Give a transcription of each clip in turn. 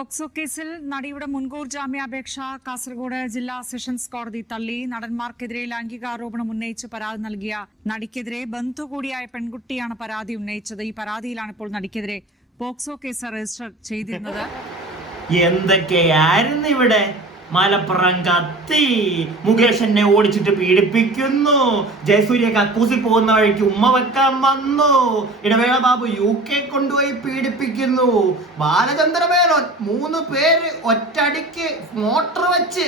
POCSO കേസിൽ നടിയുടെ മുൻകൂർ ജാമ്യാപേക്ഷ കാസർഗോഡ് ജില്ലാ സെഷൻസ് കോടതി തള്ളി. നടന്മാർക്കെതിരെ ലൈംഗികാരോപണം ഉന്നയിച്ച് പരാതി നൽകിയ നടിക്കെതിരെ ബന്ധു കൂടിയായ പെൺകുട്ടിയാണ് പരാതി ഉന്നയിച്ചത്. ഈ പരാതിയിലാണ് ഇപ്പോൾ നടിക്കെതിരെ പോക്സോ കേസ് രജിസ്റ്റർ ചെയ്തിരുന്നത്. എന്തൊക്കെയായിരുന്നു ഇവിടെ? മലപ്പുറം കത്തി, മുകേഷ് എന്നെ ഓടിച്ചിട്ട് പീഡിപ്പിക്കുന്നു, ജയസൂര്യ കക്കൂസി പോകുന്ന വഴിക്ക് ഉമ്മ വെക്കാൻ വന്നു, ഇടവേള ബാബു UK കൊണ്ടുപോയി പീഡിപ്പിക്കുന്നു, ബാലചന്ദ്രമേനോൻ 3 പേര് ഒറ്റടിക്ക് മോട്ടർ വെച്ച്.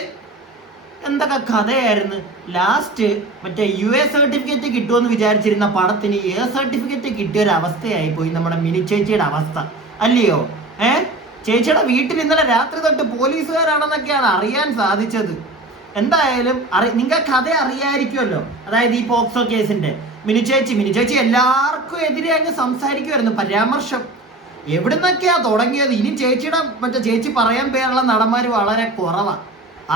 എന്തൊക്കെ കഥയായിരുന്നു. ലാസ്റ്റ് മറ്റേ US സർട്ടിഫിക്കറ്റ് കിട്ടുമെന്ന് വിചാരിച്ചിരുന്ന പടത്തിന് A സർട്ടിഫിക്കറ്റ് കിട്ടിയ ഒരു അവസ്ഥയായി പോയി നമ്മുടെ മിനി ചേച്ചിയുടെ അവസ്ഥ, അല്ലയോ? ചേച്ചിയുടെ വീട്ടിൽ ഇന്നലെ രാത്രി തൊട്ട് പോലീസുകാരാണെന്നൊക്കെയാണ് അറിയാൻ സാധിച്ചത്. എന്തായാലും നിങ്ങൾക്ക് കഥ അറിയായിരിക്കുമല്ലോ. അതായത് ഈ പോക്സോ കേസിന്റെ മിനി ചേച്ചി എല്ലാവർക്കും എതിരെ അങ്ങ് സംസാരിക്കുമായിരുന്നു. പരാമർശം എവിടുന്നൊക്കെയാ തുടങ്ങിയത്. ഇനി ചേച്ചി പറയാൻ പേരുള്ള നടന്മാർ വളരെ കുറവാണ്.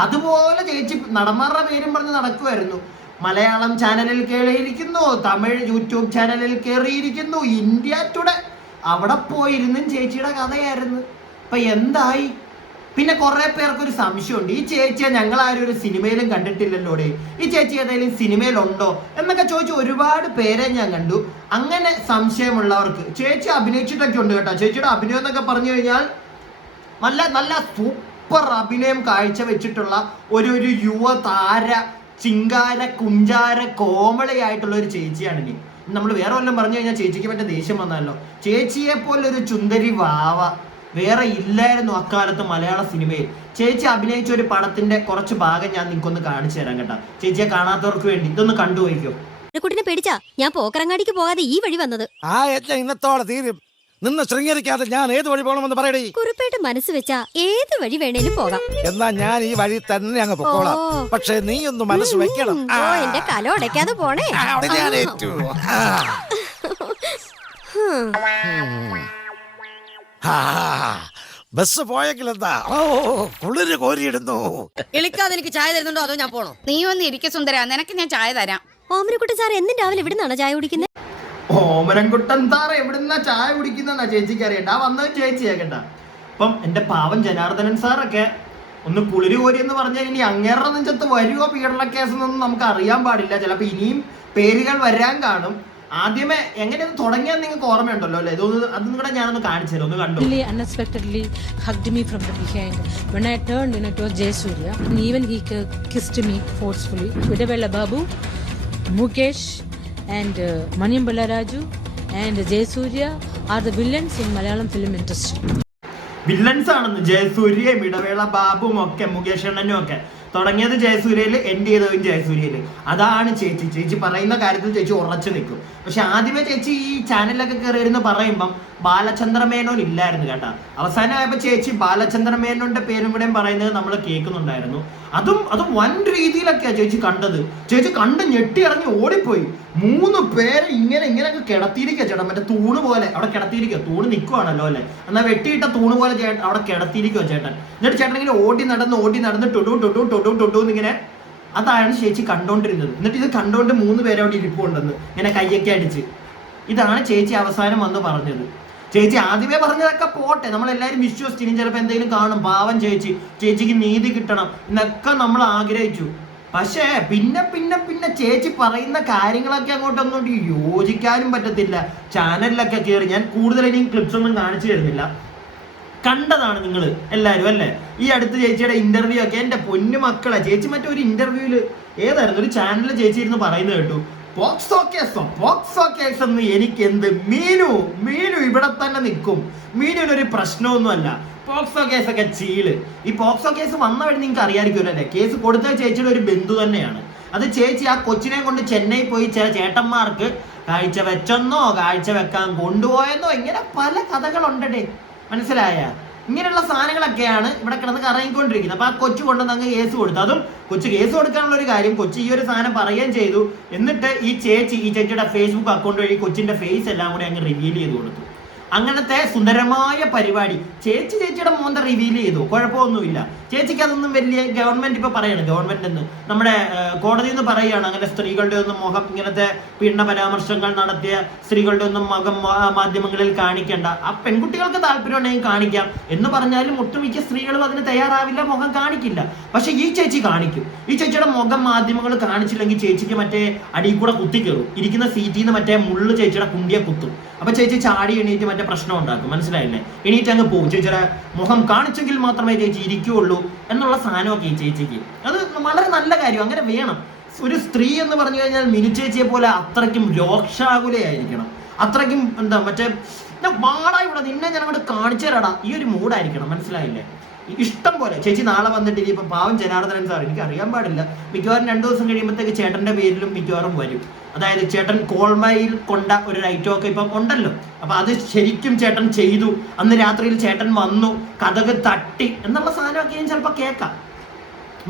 അതുപോലെ ചേച്ചി നടന്മാരുടെ പേരും പറഞ്ഞ് നടക്കുമായിരുന്നു. മലയാളം ചാനലിൽ കയറിയിരിക്കുന്നു, തമിഴ് യൂട്യൂബ് ചാനലിൽ കയറിയിരിക്കുന്നു, ഇന്ത്യ ടുഡേ അവിടെ പോയിരുന്നും ചേച്ചിയുടെ കഥയായിരുന്നു. അപ്പൊ എന്തായി? പിന്നെ കുറെ പേർക്കൊരു സംശയമുണ്ട്, ഈ ചേച്ചിയെ ഞങ്ങൾ ആരും ഒരു സിനിമയിലും കണ്ടിട്ടില്ലല്ലോടെ, ഈ ചേച്ചി ഏതെങ്കിലും സിനിമയിലുണ്ടോ എന്നൊക്കെ ചോദിച്ച് ഒരുപാട് പേരെ ഞാൻ കണ്ടു. അങ്ങനെ സംശയമുള്ളവർക്ക് ചേച്ചി അഭിനയിച്ചിട്ടൊക്കെ ഉണ്ട് കേട്ടോ. ചേച്ചിയുടെ അഭിനയം എന്നൊക്കെ പറഞ്ഞു കഴിഞ്ഞാൽ നല്ല നല്ല സൂപ്പർ അഭിനയം കാഴ്ചവെച്ചിട്ടുള്ള ഒരു യുവ താര, ചിങ്കാര കുഞ്ചാര കോമളിയായിട്ടുള്ള ഒരു ചേച്ചിയാണ്. ഇനി നമ്മൾ വേറെ വല്ലതും പറഞ്ഞു കഴിഞ്ഞാൽ ചേച്ചിക്ക് മറ്റേ ദേഷ്യം വന്നല്ലോ. ചേച്ചിയെ പോലൊരു ചുന്ദരി വാവ വേറെ ഇല്ലായിരുന്നു അക്കാലത്ത് മലയാള സിനിമയിൽ. ചേച്ചി അഭിനയിച്ച ഒരു പടത്തിന്റെ കുറച്ച് ഭാഗം ഞാൻ നിങ്ങൾക്കൊന്ന് കാണിച്ചു തരാം കേട്ടോ. ചേച്ചിയെ കാണാത്തവർക്ക് വേണ്ടി ഇതൊന്ന് കണ്ടുപോയിക്കോ. കുട്ടിനെ പേടിച്ചാ ഞാൻ പോക്കറങ്ങാടിക്ക് പോകാതെ ഈ വഴി വന്നത്. ആ ഇന്നത്തോടെ തീരും. നിന്ന് ശൃംഗരിക്കാതെ ഞാൻ ഏത് വഴി പോകണമെന്ന് പറയടേ. കുറിപ്പേട്ട് മനസ്സ് വെച്ചാ ഏത് വഴി വേണേലും പോകാം. എന്നാ ഞാൻ ഈ വഴി തന്നെ അങ്ങ് പൊക്കോളാം. പക്ഷെ നീ ഒന്ന് മനസ്സ് വെക്കണം. എന്റെ കല ഉടയ്ക്കാതെ പോണേ. ബസ് പോയെങ്കിലെന്താ? കുളിര് കോരിയിടുന്നു. ഇളിക്കാതെ എനിക്ക് ചായ തരുന്നുണ്ടോ അതോ ഞാൻ പോണോ? നീ ഒന്ന് ഇരിക്ക സുന്ദര, നിനക്ക് ഞാൻ ചായ തരാം. ഓമനക്കുട്ടൻ സാർ എന്നും രാവിലെ എവിടുന്നാണ് ചായ കുടിക്കുന്നത്? ഓമനൻകുട്ടൻ സാർ എവിടുന്നാ ചായ കുടിക്കുന്ന ചേച്ചിക്ക് അറിയണ്ട. ആ വന്നത് ചേച്ചിയാ കേട്ടാ. അപ്പം എന്റെ പാവം ജനാർദ്ദനൻ സാറൊക്കെ ഒന്ന് കുളിര് കോരി എന്ന് പറഞ്ഞാൽ ഇനി അങ്ങേറെ നെഞ്ചത്ത് വരുവോ പീഡന കേസെന്നൊന്നും നമുക്ക് അറിയാൻ പാടില്ല. ചിലപ്പോ ഇനിയും പേരുകൾ വരാൻ കാണും. ആദ്യമേ എങ്ങനെയത് തുടങ്ങിയാൽ നിങ്ങൾക്ക് ഓർമ്മയുണ്ടല്ലോ അല്ലേ? അതും കൂടെ ഞാനൊന്ന് കാണിച്ചു തരാം, ഒന്ന് കണ്ടു. Unexpectedly hugged me from the behind. When I turned, it was Jayasuriya. And even he kissed me forcefully. Vidavella Babu, Mukesh, and Maniam Balaraju and Jayasuriya are the villains in Malayalam film industry. Villains ആണെന്ന് ജയസൂര്യയും ഇടവേള ബാബുവും ഒക്കെ മുകേഷ് അണ്ണനും ഒക്കെ തുടങ്ങിയത് ജയസൂര്യയില്, end ചെയ്തതും ജയസൂര്യയില്. അതാണ് ചേച്ചി പറയുന്ന കാര്യത്തിൽ ചേച്ചി ഉറച്ചു നിൽക്കും. പക്ഷെ ആദ്യമേ ചേച്ചി ഈ ചാനലിലൊക്കെ കയറിയിരുന്ന് പറയുമ്പം ബാലചന്ദ്രമേനോൻ ഇല്ലായിരുന്നു കേട്ടാ. അവസാനമായപ്പോ ചേച്ചി ബാലചന്ദ്രമേനോന്റെ പേരും കൂടെയും പറയുന്നത് നമ്മൾ കേൾക്കുന്നുണ്ടായിരുന്നു. അതും വൻ രീതിയിലൊക്കെയാ ചേച്ചി കണ്ടത്. ചേച്ചി കണ്ട് ഞെട്ടി ഇറങ്ങി ഓടിപ്പോയി. 3 പേരെ ഇങ്ങനെ കിടത്തിയിരിക്കുക ചേട്ടാ. മറ്റേ തൂണ് പോലെ അവിടെ കിടത്തിയിരിക്കുക. തൂണ് നിൽക്കുവാണല്ലോ അല്ലെ, എന്നാൽ വെട്ടിയിട്ട തൂണ് പോലെ അവിടെ കിടത്തിയിരിക്കുവോ ചേട്ടൻ. എന്നിട്ട് ചേട്ടൻ ഇങ്ങനെ ഓടി നടന്ന് ടൊടു എന്നിങ്ങനെ. അതാണ് ചേച്ചി കണ്ടോണ്ടിരുന്നത്. എന്നിട്ട് ഇത് കണ്ടോണ്ട് 3 പേരെ അവിടെ ഇരിപ്പുണ്ടെന്ന് ഇങ്ങനെ കയ്യൊക്കെ അടിച്ച്. ഇതാണ് ചേച്ചി അവസാനം വന്ന് പറഞ്ഞത്. ചേച്ചി ആദ്യമേ പറഞ്ഞതൊക്കെ പോട്ടെ, നമ്മളെല്ലാവരും വിശ്വസിച്ചു. ഇനി ചിലപ്പോൾ എന്തെങ്കിലും കാണും, പാവം ചേച്ചിക്ക് നീതി കിട്ടണം എന്നൊക്കെ നമ്മൾ ആഗ്രഹിച്ചു. പക്ഷേ പിന്നെ ചേച്ചി പറയുന്ന കാര്യങ്ങളൊക്കെ അങ്ങോട്ടൊന്നും യോജിക്കാനും പറ്റത്തില്ല. ചാനലിലൊക്കെ കയറി ഞാൻ കൂടുതൽ ഇനി ക്ലിപ്സ് ഒന്നും കാണിച്ചു തരുന്നില്ല, കണ്ടതാണ് നിങ്ങൾ എല്ലാവരും അല്ലേ. ഈ അടുത്ത് ചേച്ചിയുടെ ഇന്റർവ്യൂ ഒക്കെ എൻ്റെ പൊന്നു മക്കളെ, ചേച്ചി മറ്റൊരു ഇന്റർവ്യൂവിൽ ഏതായിരുന്നു ഒരു ചാനലിൽ ചേച്ചി ഇരുന്ന് പറയുന്നത് കേട്ടു. പോക്സോ കേസ് എന്ന് എനിക്ക് എന്ത് മീനു ഇവിടെ തന്നെ നിൽക്കും. മീനുവിനൊരു പ്രശ്നമൊന്നുമല്ല. പോക്സോ കേസൊക്കെ ചീള്. ഈ പോക്സോ കേസ് വന്ന വഴി നിങ്ങൾക്ക് അറിയാതിരിക്കുമല്ലോ അല്ലേ. കേസ് കൊടുത്ത ചേച്ചിയുടെ ഒരു ബന്ധു തന്നെയാണ്. അത് ചേച്ചി ആ കൊച്ചിനെ കൊണ്ട് ചെന്നൈ പോയി ചില ചേട്ടന്മാർക്ക് കാഴ്ച വെച്ചെന്നോ കാഴ്ച വെക്കാൻ കൊണ്ടുപോയെന്നോ ഇങ്ങനെ പല കഥകളുണ്ടേ, മനസ്സിലായ? ഇങ്ങനെയുള്ള സാധനങ്ങളൊക്കെയാണ് ഇവിടെ കിടന്ന് കറങ്ങിക്കൊണ്ടിരിക്കുന്നത്. അപ്പൊ ആ കൊച്ചു കൊണ്ടുവന്ന് അങ്ങ് കേസ് കൊടുത്തു. അതും കൊച്ചു കേസ് കൊടുക്കാനുള്ള ഒരു കാര്യം, കൊച്ചു ഈ ഒരു സാധനം പറയുകയും ചെയ്തു. എന്നിട്ട് ഈ ചേച്ചിയുടെ ഫേസ്ബുക്ക് അക്കൗണ്ട് വഴി കൊച്ചിന്റെ ഫേസ് എല്ലാം കൂടി അങ്ങ് റിവീൽ ചെയ്ത് കൊടുത്തു. അങ്ങനത്തെ സുന്ദരമായ പരിപാടി ചേച്ചിയുടെ മോന്ത റിവീൽ ചെയ്തു, കുഴപ്പമൊന്നുമില്ല. ചേച്ചിക്ക് അതൊന്നും വലിയ ഗവൺമെന്റ് ഇപ്പൊ പറയാണ്, ഗവൺമെന്റ് എന്ന് നമ്മുടെ കോടതി എന്ന് പറയുകയാണ് അങ്ങനെ സ്ത്രീകളുടെ ഒന്നും മുഖം ഇങ്ങനത്തെ പീഡന പരാമർശങ്ങൾ നടത്തിയ സ്ത്രീകളുടെ ഒന്നും മുഖം മാധ്യമങ്ങളിൽ കാണിക്കേണ്ട. ആ പെൺകുട്ടികൾക്ക് താല്പര്യമുണ്ടെങ്കിൽ കാണിക്കാം എന്ന് പറഞ്ഞാലും ഒട്ടുമിക്ക സ്ത്രീകളും അതിന് തയ്യാറാവില്ല, മുഖം കാണിക്കില്ല. പക്ഷെ ഈ ചേച്ചി കാണിക്കും. ഈ ചേച്ചിയുടെ മുഖം മാധ്യമങ്ങൾ കാണിച്ചില്ലെങ്കിൽ ചേച്ചിക്ക് മറ്റേ അടിയിൽ കൂടെ കുത്തി കയറും, ഇരിക്കുന്ന സീറ്റിൽ നിന്ന് മറ്റേ മുള്ളു ചേച്ചിയുടെ കുണ്ടിയെ കുത്തും. അപ്പൊ ചേച്ചി ചാടി എണീറ്റ് മറ്റേ പ്രശ്നം ഉണ്ടാക്കും, മനസ്സിലായില്ലേ? എണീറ്റ് അങ്ങ് പോകും. ചേച്ചിയുടെ മുഖം കാണിച്ചെങ്കിൽ മാത്രമേ ചേച്ചി ഇരിക്കുകയുള്ളൂ എന്നുള്ള സാധനമൊക്കെ ഈ ചേച്ചിക്ക്. അത് വളരെ നല്ല കാര്യം, അങ്ങനെ വേണം. ഒരു സ്ത്രീ എന്ന് പറഞ്ഞു കഴിഞ്ഞാൽ മിനു ചേച്ചിയെ പോലെ അത്രയ്ക്കും രോക്ഷാകുലയായിരിക്കണം, അത്രയ്ക്കും എന്താ മറ്റേ വാടാ ഇവിടെ നിന്നെ ഞാൻ അങ്ങോട്ട് കാണിച്ചു തരാടാ, ഈ ഒരു മൂഡായിരിക്കണം, മനസ്സിലായില്ലേ? ഇഷ്ടം പോലെ. ചേച്ചി നാളെ വന്നിട്ട് ഇനി ഇപ്പം പാവം ജനാർദ്ദനൻ സാർ, എനിക്ക് അറിയാൻ പാടില്ല, മിക്കവാറും 2 ദിവസം കഴിയുമ്പോഴത്തേക്ക് ചേട്ടന്റെ പേരിലും മിക്കവാറും വരും. അതായത് ചേട്ടൻ കോൾമയിൽ കൊണ്ട ഒരു ഐറ്റം ഒക്കെ ഇപ്പം ഉണ്ടല്ലോ, അപ്പൊ അത് ശരിക്കും ചേട്ടൻ ചെയ്തു, അന്ന് രാത്രിയിൽ ചേട്ടൻ വന്നു, കഥക് തട്ടി എന്നുള്ള സാധനമൊക്കെ ഞാൻ ചിലപ്പോൾ കേൾക്കാം.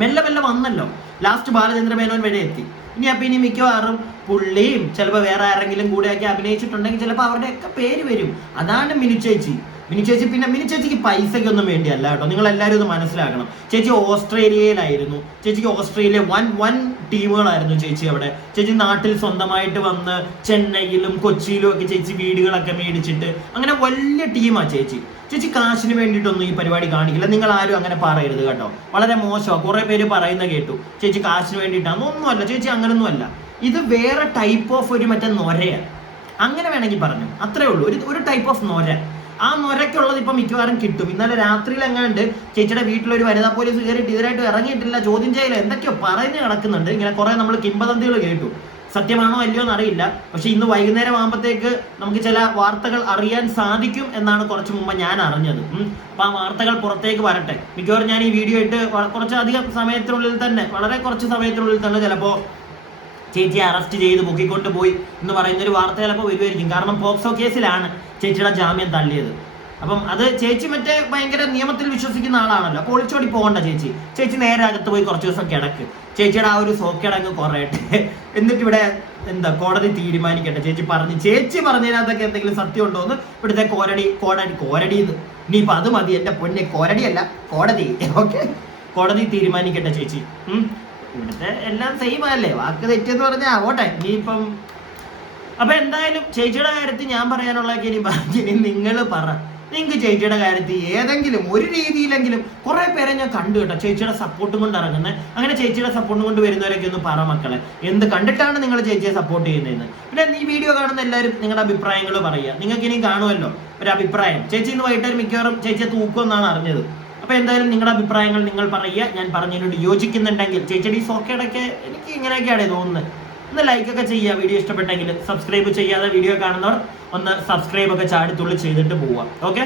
മെല്ലെ മെല്ലെ വന്നല്ലോ, ലാസ്റ്റ് ബാലചന്ദ്ര മേനോൻ വരെ എത്തി. ഇനി മിക്കവാറും പുള്ളിയും ചിലപ്പോൾ വേറെ ആരെങ്കിലും കൂടെയൊക്കെ അഭിനയിച്ചിട്ടുണ്ടെങ്കിൽ ചിലപ്പോൾ അവരുടെയൊക്കെ പേര് വരും. അതാണ് മിനു ചേച്ചി. പിന്നെ മിനു ചേച്ചിക്ക് പൈസയ്ക്കൊന്നും വേണ്ടിയല്ല കേട്ടോ, നിങ്ങൾ എല്ലാവരും ഇത് മനസ്സിലാക്കണം. ചേച്ചി ഓസ്ട്രേലിയയിലായിരുന്നു, ചേച്ചിക്ക് ഓസ്ട്രേലിയ വൻ ടീമുകളായിരുന്നു ചേച്ചി അവിടെ. ചേച്ചി നാട്ടിൽ സ്വന്തമായിട്ട് വന്ന് ചെന്നൈയിലും കൊച്ചിയിലും ഒക്കെ ചേച്ചി വീടുകളൊക്കെ മേടിച്ചിട്ട് അങ്ങനെ വലിയ ടീമാണ് ചേച്ചി. ചേച്ചി കാശിന് വേണ്ടിയിട്ടൊന്നും ഈ പരിപാടി കാണിക്കില്ല, നിങ്ങൾ ആരും അങ്ങനെ പറയരുത് കേട്ടോ, വളരെ മോശമാണ്. കുറെ പേര് പറയുന്ന കേട്ടു ചേച്ചി കാശിന് വേണ്ടിയിട്ടാണ്, ഒന്നുമല്ല ചേച്ചി, അങ്ങനൊന്നും അല്ല. ഇത് വേറെ ടൈപ്പ് ഓഫ് ഒരു മറ്റേ നൊരയാണ്, അങ്ങനെ വേണമെങ്കിൽ പറഞ്ഞു, അത്രേ ഉള്ളൂ. ഒരു ടൈപ്പ് ഓഫ് നൊര. ആ നൊരയ്ക്കുള്ളത് ഇപ്പം മിക്കവാറും കിട്ടും. ഇന്നലെ രാത്രിയിൽ എങ്ങാണ്ട് ചേച്ചിയുടെ വീട്ടിലൊരു വനിതാ പോലീസ് കയറിയിട്ട് ഇതിനായിട്ട് ഇറങ്ങിയിട്ടില്ല, ചോദ്യം ചെയ്യല എന്തൊക്കെയോ പറയുന്നത് കിടക്കുന്നുണ്ട്. ഇങ്ങനെ കുറെ നമ്മൾ കിംവദന്തികൾ കേട്ടു, സത്യമാണോ അല്ലയോ എന്നറിയില്ല. പക്ഷെ ഇന്ന് വൈകുന്നേരം ആകുമ്പോഴത്തേക്ക് നമുക്ക് ചില വാർത്തകൾ അറിയാൻ സാധിക്കും എന്നാണ് കുറച്ച് മുമ്പ് ഞാൻ അറിഞ്ഞത്. അപ്പൊ ആ വാർത്തകൾ പുറത്തേക്ക് വരട്ടെ. മിക്കവാറും ഞാൻ ഈ വീഡിയോ ഇട്ട് കുറച്ചധികം സമയത്തിനുള്ളിൽ തന്നെ, വളരെ കുറച്ച് സമയത്തിനുള്ളിൽ തന്നെ ചിലപ്പോ ചേച്ചിയെ അറസ്റ്റ് ചെയ്ത് പൊക്കിക്കൊണ്ട് പോയി എന്ന് പറയുന്നൊരു വാർത്ത ചിലപ്പോൾ വരുമായിരിക്കും. കാരണം പോക്സോ കേസിലാണ് ചേച്ചിയുടെ ജാമ്യം തള്ളിയത്. അപ്പം അത് ചേച്ചി മറ്റേ ഭയങ്കര നിയമത്തിൽ വിശ്വസിക്കുന്ന ആളാണല്ലോ, അപ്പോൾ ഒളിച്ചോടി പോകണ്ട ചേച്ചി നേരെ അകത്ത് പോയി കുറച്ച് ദിവസം കിടക്ക്, ചേച്ചിയുടെ ആ ഒരു സോക്കേടങ്ങ് കുറയട്ടെ, എന്നിട്ട് ഇവിടെ എന്താ കോടതി തീരുമാനിക്കട്ടെ. ചേച്ചി പറഞ്ഞതിനകത്തൊക്കെ എന്തെങ്കിലും സത്യം ഉണ്ടോ എന്ന് ഇവിടുത്തെ കോരടി ഇനിയിപ്പോൾ അത് മതി എൻ്റെ പൊന്നെ, കോരടിയല്ല കോടതി, ഓക്കെ, കോടതി തീരുമാനിക്കട്ടെ ചേച്ചി. ഇവിടുത്തെ എല്ലാം സെയിം അല്ലേ, വാക്ക് തെറ്റെന്ന് പറഞ്ഞാൽ ആവട്ടെ ഇനിയിപ്പം. അപ്പൊ എന്തായാലും ചേച്ചിയുടെ കാര്യത്തിൽ ഞാൻ പറയാനുള്ളതൊക്കെ ഇനി നിങ്ങൾ പറ. നിങ്ങൾക്ക് ചേച്ചിയുടെ കാര്യത്തിൽ ഏതെങ്കിലും ഒരു രീതിയിലെങ്കിലും കുറെ പേരെ ഞാൻ കണ്ടു കേട്ടോ ചേച്ചിയുടെ സപ്പോർട്ടും കൊണ്ട് ഇറങ്ങുന്നത്. അങ്ങനെ ചേച്ചിയുടെ സപ്പോർട്ടും കൊണ്ട് വരുന്നവരൊക്കെ ഒന്ന് പറ മക്കളെ, എന്ത് കണ്ടിട്ടാണ് നിങ്ങൾ ചേച്ചിയെ സപ്പോർട്ട് ചെയ്യുന്നതെന്ന്. പിന്നെ ഈ വീഡിയോ കാണുന്ന എല്ലാവരും നിങ്ങളുടെ അഭിപ്രായങ്ങൾ പറയുക. നിങ്ങൾക്ക് ഇനിയും കാണുമല്ലോ ഒരു അഭിപ്രായം. ചേച്ചി ഇന്ന് വൈകിട്ട് മിക്കവാറും ചേച്ചിയെ തൂക്കുമെന്നാണ് അറിഞ്ഞത്. അപ്പൊ എന്തായാലും നിങ്ങളുടെ അഭിപ്രായങ്ങൾ നിങ്ങൾ പറയുക. ഞാൻ പറഞ്ഞതിനോട് യോജിക്കുന്നുണ്ടെങ്കിൽ ചേച്ചിയുടെ ഈ സോക്കേടൊക്കെ എനിക്ക് ഇങ്ങനെയൊക്കെയാണ് തോന്നുന്നത്. ഒന്ന് ലൈക്കൊക്കെ ചെയ്യുക, വീഡിയോ ഇഷ്ടപ്പെട്ടെങ്കിൽ. സബ്സ്ക്രൈബ് ചെയ്യാതെ വീഡിയോ കാണുന്നവർ ഒന്ന് സബ്സ്ക്രൈബ് ഒക്കെ ചാടിത്തുള്ളി ചെയ്തിട്ട് പോവുക. ഓക്കെ.